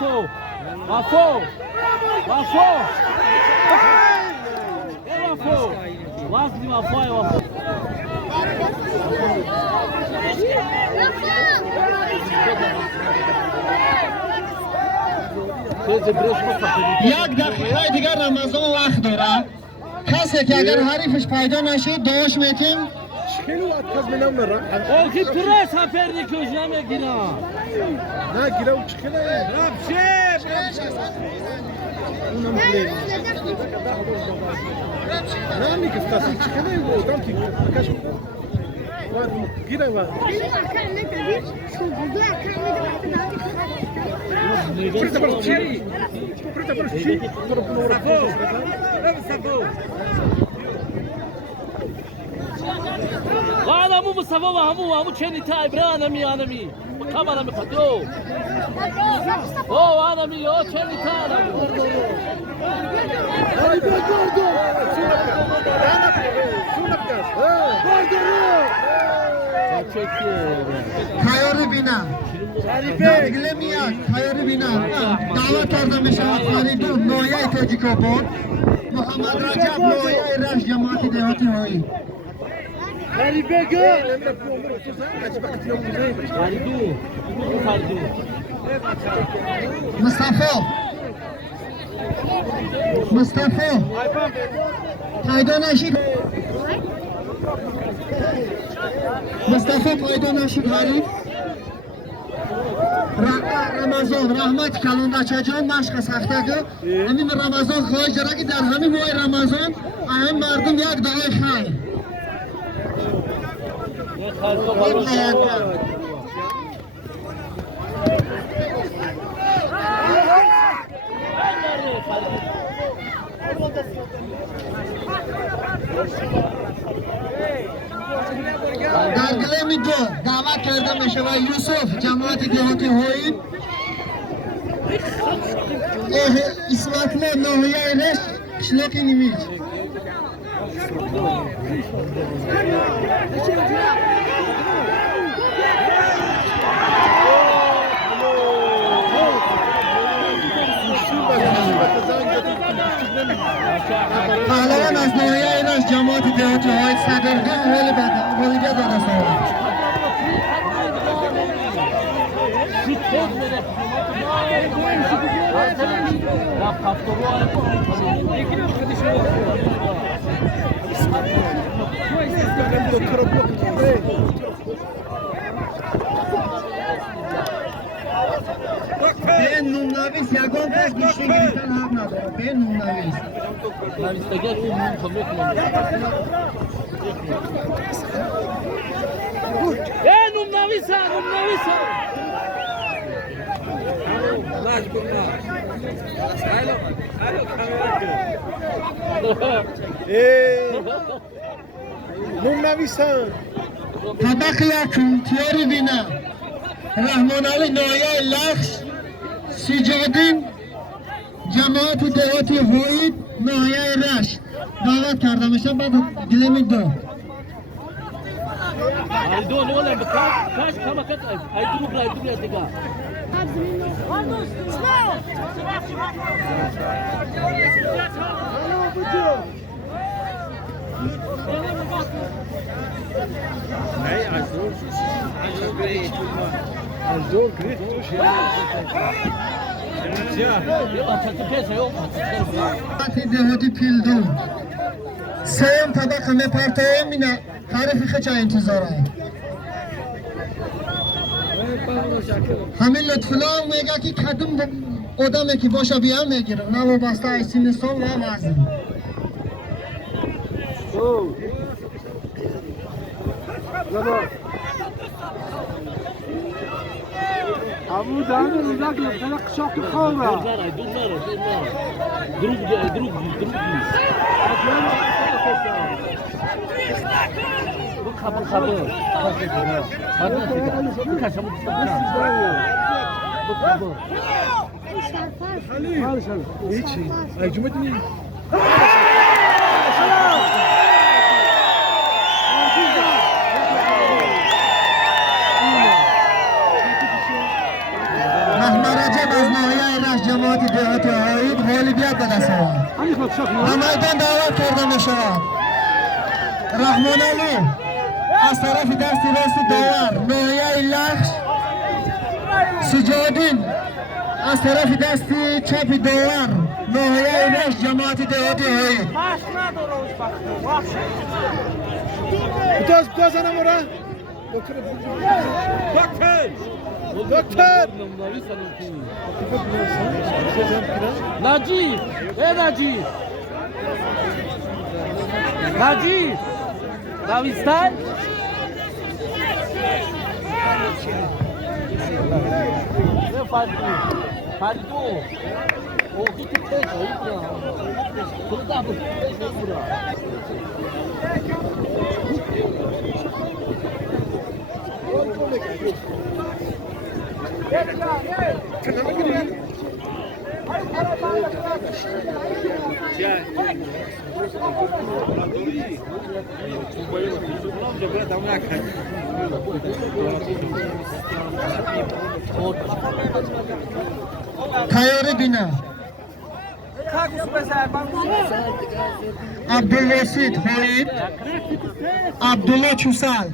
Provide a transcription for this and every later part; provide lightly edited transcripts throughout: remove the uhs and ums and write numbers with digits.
وفو وفو وفو وفو وقتی وفای وفو یک دقیقه دیگر رمضان وقت داره. کسی که اگر حریفش پیدا نشد دعاش میتیم. شکلو کس منم نرا. اوکی پرس سفر نکوش نمیگیرم. نه گیرم شکله. رفشه. اونم بله. نه میگه کسی شکله و دام کی کاش. گیرم. Preta para o Chile. Preta para o Chile. وانا مو مصطفى وهمو چني تا ابراهيم مي خبر مخدو او انا مي او چني تا خیاری بینا درگله میاد خیاری بینا دعوت کرده میشه فریدون نویه تاجیک‌آباد محمد رجب نویه رش جماعت دهاتی هایی مصطفی پیدا نشید مصطفی پیدا نشید حریف رمضان رحمت کلانده چجان مشق سخته که همین رمضان خواهی جره که در همین ماه رمضان اهم مردم یک دعای خیر در گلمی دو دعوت کرده میشه و یوسف جماعت دهاتی هایی اسمت نوحیه رش شلوکی نمیج پهلوان از نوحیه رش جماعت دهاتی های صدرگاه حال بده داده سوال به نوناویس یکان پس بیشتر گریتن حق نداره به نوناویس نوناویسا نوناویسان طبق یکون تیاری بینا رحمان علی نایه لخش سجادین جماعت دهاتی هوید نایه رش دعوت کرده میشه بعد گلمی دو دو نولا کاش کما کت ای دروغ دیگه الزور جريت دهاتی پیلدون سیم طبق همه پرتای مینه تعریف خچه انتظاره همین لطفلا میگه که کدوم آدمه که باشه بیا میگیره نه وابسته از سینستان و هم از این ابو دانه میگه که قشاق خوره دروغ هیچی اجمدنی رحمان رجب از ناحیه غالبیت به دست آورد. همین خود شد. به میدان دعوت کرده می شود رحمان علی از طرف دست راست داور ناحیه لخش، سجادین از طرف دست چپ داور ناحیه رشت جماعت دهاتی هایی. بتاز انا مرا دکتر نجیب نجیب نجیب داویستان نه فردو o que que fez aí pra tudo dá Kayori Bina Abdülvesit Hoyit Abdullah Çusal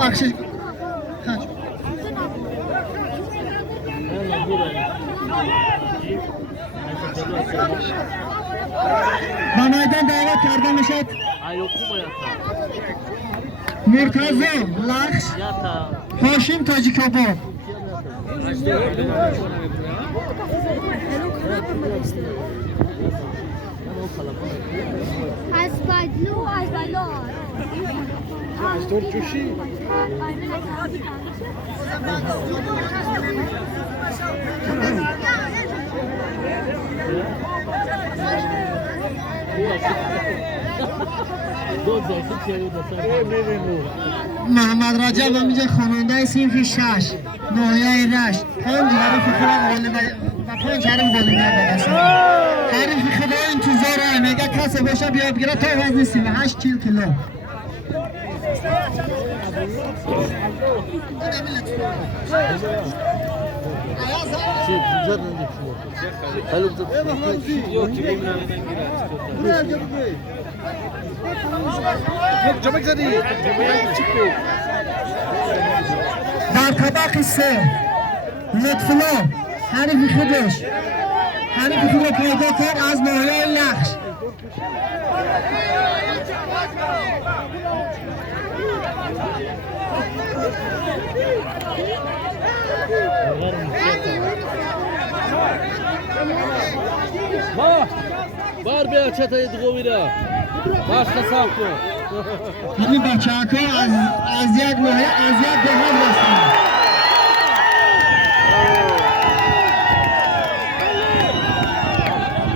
Akşi Banaydan davet karda meşet Murtaza Lakş Haşim Tacikabad از ترکشی محمد رجب هم اینجا خواننده صنف 6 ناحیه رشت 5 حرف خدا و 5 حرف غالبیت به دست آورد. حرف خدا انتظاره میگه کسی باشه بیا بگیره تا وزن 38 کیلو. جمعک زدی در طبق 3 لطفلا حرف خود پیدا کرد از ناحیه لخش بار بیا چتای دگو میره باش صاف کن همین بچه ها از یک ناحیه از یک دهان رستن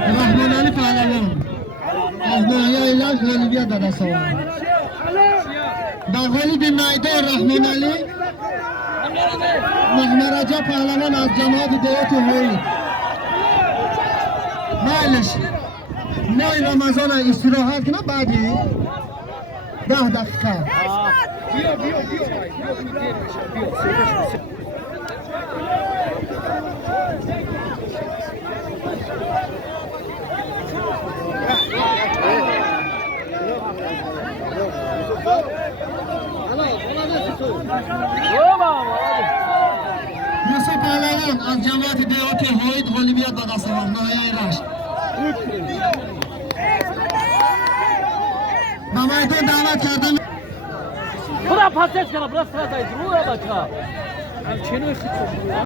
رحمان علی پهلوان از ناحیه لخش غالبیت به دست آورد. در غالب میدان رحمان علی محمد رجب پهلوان از جماعت دهات هویی مالش ماه رمضان استراحت کنه بعدی 10 دقیقه یوسف پهلوان از جماعت دهات هویی غالبیت به دست آورد ناحیه رشت به میدان دعوت کردم برا پاسش کنه برا سرات ای درو بچا